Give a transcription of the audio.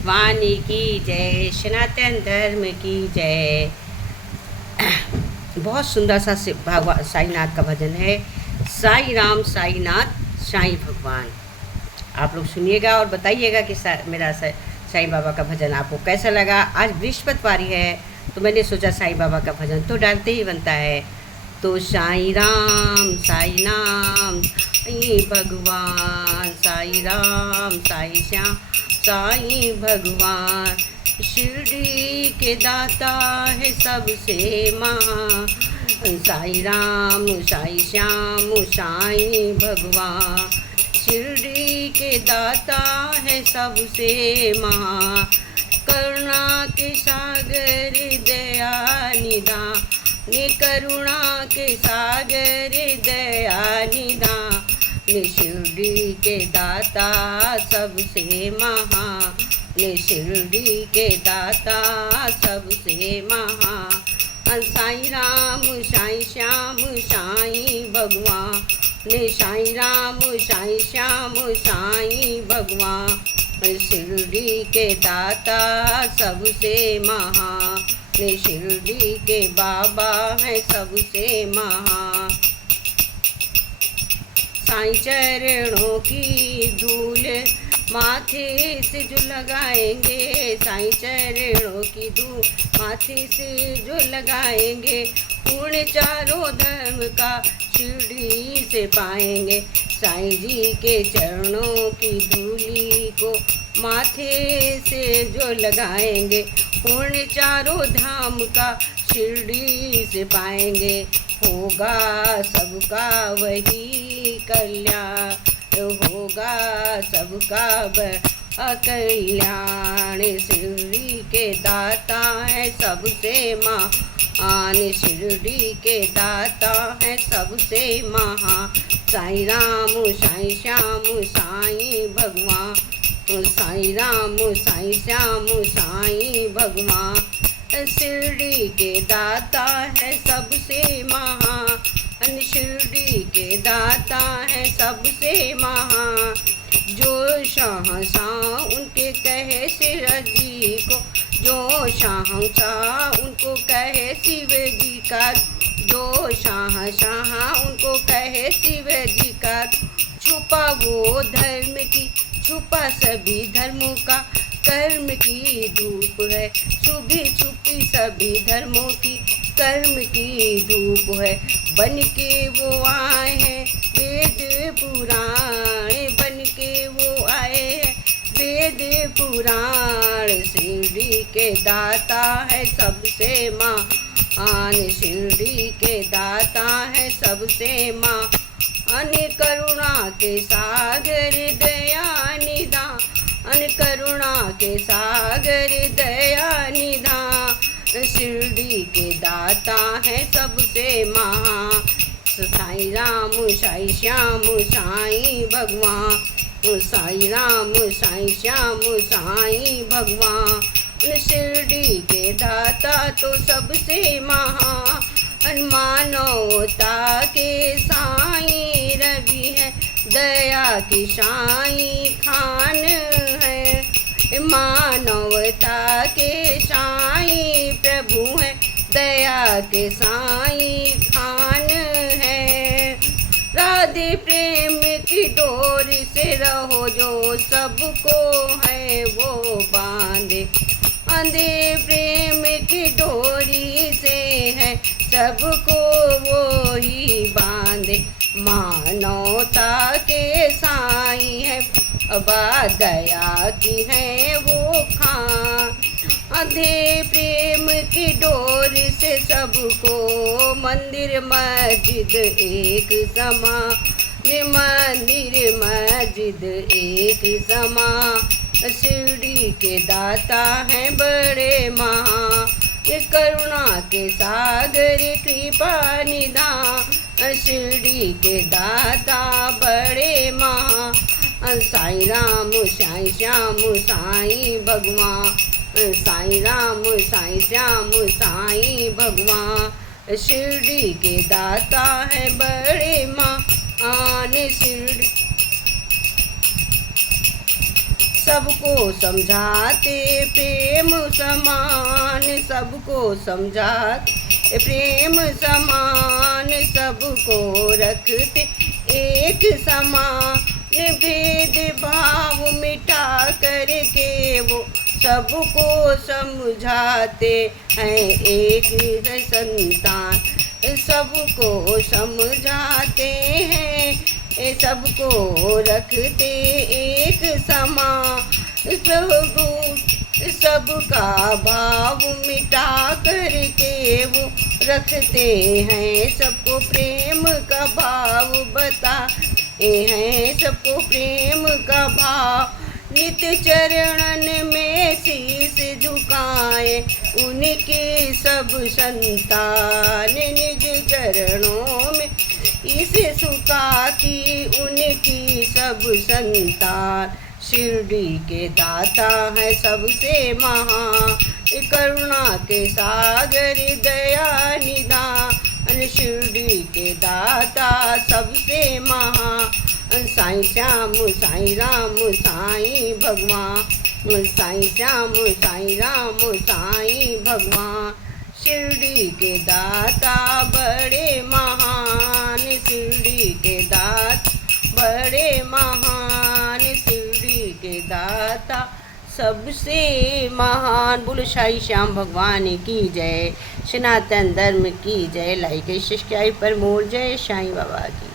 भगवान की जय, सनातन धर्म की जय। बहुत सुंदर सा भगवान साईनाथ का भजन है। साई राम साईनाथ साईं भगवान। आप लोग सुनिएगा और बताइएगा कि मेरा साईं बाबा का भजन आपको कैसा लगा। आज बृहस्पतिवारी है तो मैंने सोचा साईं बाबा का भजन तो डालते ही बनता है। तो साई राम साई नाम साई भगवान, साई राम साई श्याम साई भगवान। शिरडी के दाता है सबसे महान, साई राम साई श्याम साई भगवान। शिरडी के दाता है सबसे महान, करुणा के सागर दया निधान, करुणा के सागर दया निधान। शिरडी के दाता सबसे महान, शिरडी के दाता सबसे महान। साई राम साई श्याम साई भगवान, साई राम साई श्याम साई भगवान। शिरडी के दाता सबसे महान, शिरडी के बाबा है सबसे महान। साईं चरणों की धूल माथे से जो लगाएंगे, साईं चरणों की धूल माथे से जो लगाएंगे, पूर्ण चारों धर्म का शिरडी से पाएंगे। साईं जी के चरणों की धूली को माथे से जो लगाएंगे, पूर्ण चारों धाम का शिरडी से पाएंगे। होगा सबका वही कल्याण, होगा सबका कल्याण। शिरडी के दाता है सबसे महान, शिरडी के दाता है सबसे महान। साई राम साई श्याम साई भगवान, साई राम साई श्याम साई भगवान। शिरडी के दाता है सबसे महान, शिरडी के दाता है सबसे महान। जो शाहशाह उनके कहे शिव जी को, जो शाहशाह उनको कहे शिव जी का, जो शाहशाह उनको कहे शिव जी का। छुपा वो धर्म की, छुपा सभी धर्मों का, कर्म की धूप है छुपी छुपी सभी धर्मों की, कर्म की धूप है। बन के वो आए हैं वेद पुराण, बन के वो आए हैं वेद पुराण। शिरडी के दाता है सबसे महान, शिरडी के दाता है सबसे महान। करुणा के सागर दया निधान, करुणा के सागर दया निधान। शिरडी के दाता है सबसे महान, साई राम साई श्याम साई भगवान, साई राम साई श्याम साई भगवान। शिरडी के दाता तो सबसे महान, मानवता के साई रवि है, दया की साई खान है। मानवता के साई प्रभु है, दया के साई खान है। राधे प्रेम की डोर से रहो जो सबको है वो बांधे, अंधे प्रेम की डोरी से है सबको वो ही बांधे। मानवता के साई है अबा दया की है वो खान, अंधे प्रेम की डोर से सबको मंदिर मस्जिद एक समान, मंदिर मस्जिद एक समान। शिरडी के दाता हैं बड़े महान, करुणा के सागर कृपा निधान। शिरडी के दाता बड़े महान, साई राम साई श्याम साई भगवान, साई राम साई श्याम साई भगवान। शिरडी के दाता है बड़े महान, शिरडी सबको समझाते प्रेम समान, सबको समझाते प्रेम समान, सबको रखते एक समान, भेद भाव मिटा करके वो सबको समझाते हैं एक संतान, सबको समझाते हैं, सबको रखते एक समान, सबका भाव मिटा करके वो रखते हैं, सबको प्रेम का भाव बताते हैं, सबको प्रेम का भाव, नित्य चरणन में शीश झुकाए उनके सब संतान, निज चरणों में इसे सुखाती उनकी सब संतान, शिरडी के दाता है सबसे महान, करुणा के सागर दया निदान, शिरडी के दाता सबसे महान, साईं श्याम साईं राम साईं भगवान, साईं श्याम साईं राम साईं भगवान, शिरडी के दाता बड़े महान, शिरडी के दाता बड़े महान, शिरडी के दाता सबसे महान। बोलो साईं श्याम भगवान की जय, सनातन धर्म की जय। लाइक सब्सक्राइब पर मोर जय साईं बाबा की।